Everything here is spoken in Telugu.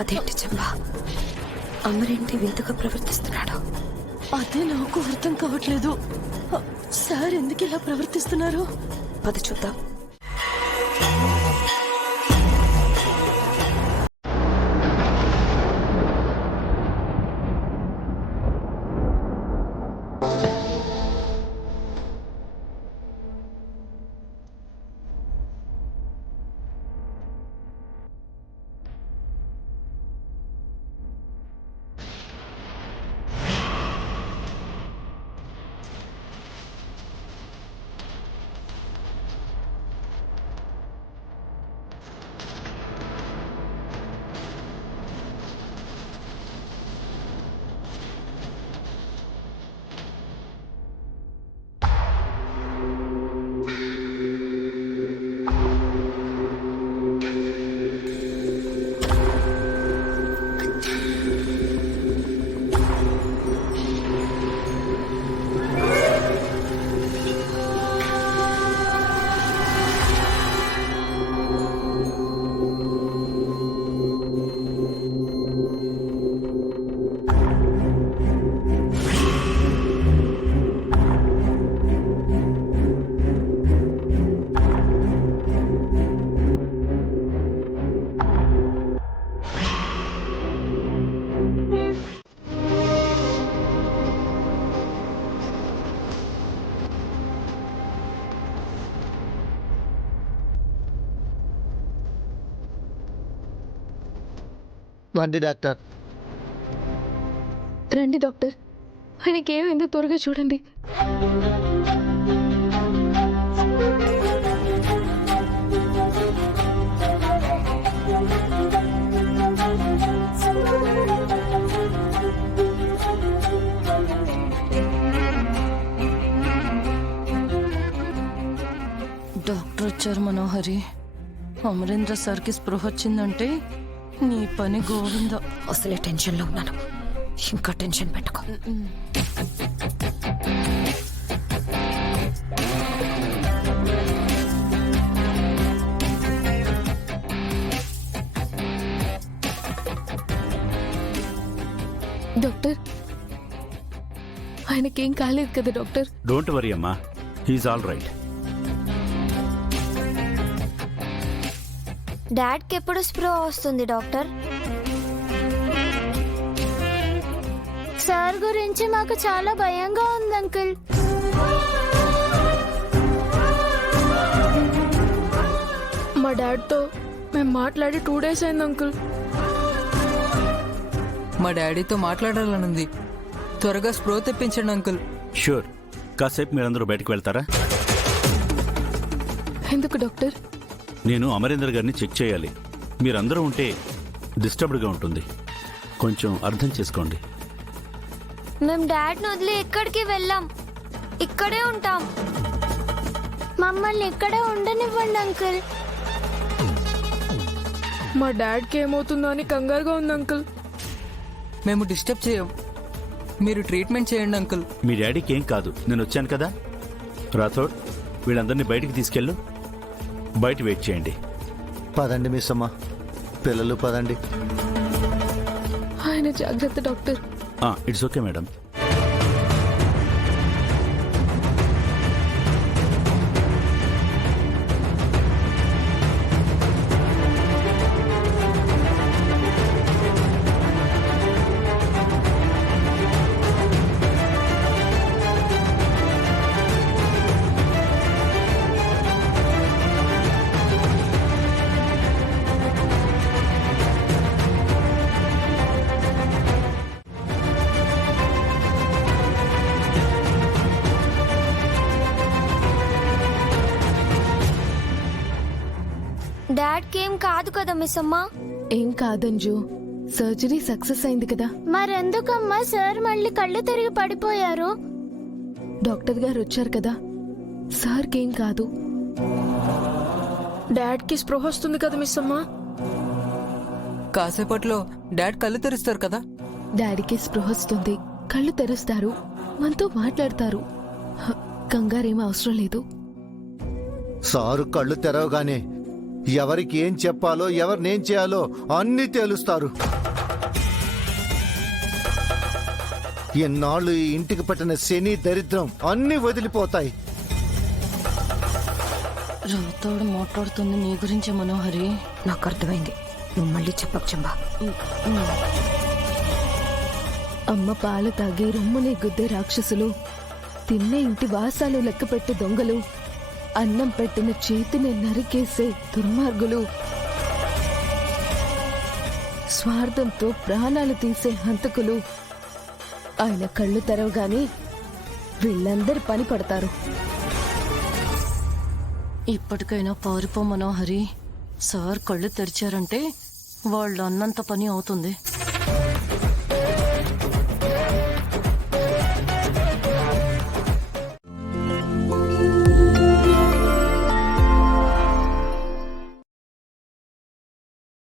అదేంటి చంపా, అమరేంటి వింతగా ప్రవర్తిస్తున్నాడు? అదే నాకు అర్థం కావట్లేదు. సార్ ఎందుకు ఇలా ప్రవర్తిస్తున్నారు? పద చూద్దాం. రండి డాక్టర్. రండి డాక్టర్, ఆయనకి ఏమైందో త్వరగా చూడండి. డాక్టర్ వచ్చారు మనోహరి. అమరేంద్ర సార్కి స్పృహ వచ్చిందంటే నీ పని గోవింద. అసలే టెన్షన్లో ఉన్నాను, ఇంకా టెన్షన్ పెట్టుకో. డాక్టర్, ఆయనకేం కాలేదు కదా డాక్టర్? డోంట్ వరీ అమ్మా, హీఈస్ ఆల్ రైట్. డాడ్కి ఎప్పుడు స్ప్రో వస్తుంది డాక్టర్? సార్ గురించి మాకు చాలా భయంగా ఉంది అంకుల్. మా డాడ్తో మేము మాట్లాడి 2 days అయింది అంకుల్. మా డాడీతో మాట్లాడాలనుంది, త్వరగా స్ప్రో తెప్పించండి అంకుల్. షూర్, కాసేపు మీరందరూ బయటకు వెళ్తారా? ఎందుకు డాక్టర్? నేను అమరేందర్ గారిని చెక్ చేయాలి. మీరందరూ ఉంటే డిస్టర్బ్డ్గా ఉంటుంది, కొంచెం అర్థం చేసుకోండి. మేము డాడ్ని వదిలి ఎక్కడికి వెళ్ళాం, ఇక్కడే ఉంటాం. మమ్మల్ని ఇక్కడే ఉండనివ్వండి అంకుల్. మా డాడ్కి ఏమవుతుందో అని కంగారుగా ఉంది అంకుల్. మేము డిస్టర్బ్ చేయం, మీరు ట్రీట్మెంట్ చేయండి అంకుల్. మీ డాడీకి ఏం కాదు, నేను వచ్చాను కదా. రాథోడ్, వీళ్ళందరినీ బయటికి తీసుకెళ్ళు, బయట వెయిట్ చేయండి. పదండి మిస్ అమ్మ, పిల్లలు పదండి. ఆయన జాగ్రత్త డాక్టర్. It's okay madam. డాడ్కి ఏం కాదు కదా మిస్ అమ్మా? ఏం కాదంజు, సర్జరీ సక్సెస్ అయింది కదా. మరెందుకమ్మా సార్ మళ్ళీ కళ్ళు తిరిగి పడిపోయారు? డాక్టర్ గారు వచ్చారు కదా, సార్కి ఏం కాదు. డాడ్కి స్పృహ వస్తుంది కదా మిస్ అమ్మా? కాసేపట్లో డాడ్ కళ్ళు తెరుస్తారు కదా. డాడీకి స్పృహ వస్తుంది, కళ్ళు తెరుస్తారు, మనతో మాట్లాడతారు. కంగారేమీ అవసరం లేదు. సారు కళ్ళు తెరవగానే ఎవరికి ఏం చెప్పాలో ఎవరినేం చేయాలో అన్నీ తేలుస్తారు. ఎన్నాళ్ళు ఈ ఇంటికి పట్టిన శని దరిద్రం అన్నీ వదిలిపోతాయి. రాతోడు మాట్లాడుతుంది నీ గురించే మనోహరి. నాకు అర్థమైంది. నువ్వు మళ్ళీ చెప్పకు చంబా. అమ్మ పాలు తాగి రొమ్ముని గుద్దే రాక్షసులు, తిన్నే ఇంటి వాసాలు లెక్కపెట్టే దొంగలు, అన్నం పెట్టిన చేతిని నరికేసే దుర్మార్గులు, స్వార్థంతో ప్రాణాలు తీసే హంతకులు ఆయన కళ్ళు తెరవగానే వీళ్ళందరి పని పడతారు. ఇప్పటికైనా పారిపో మనోహరి. సార్ కళ్ళు తెరిచారంటే వాళ్ళు అన్నంత పని అవుతుంది.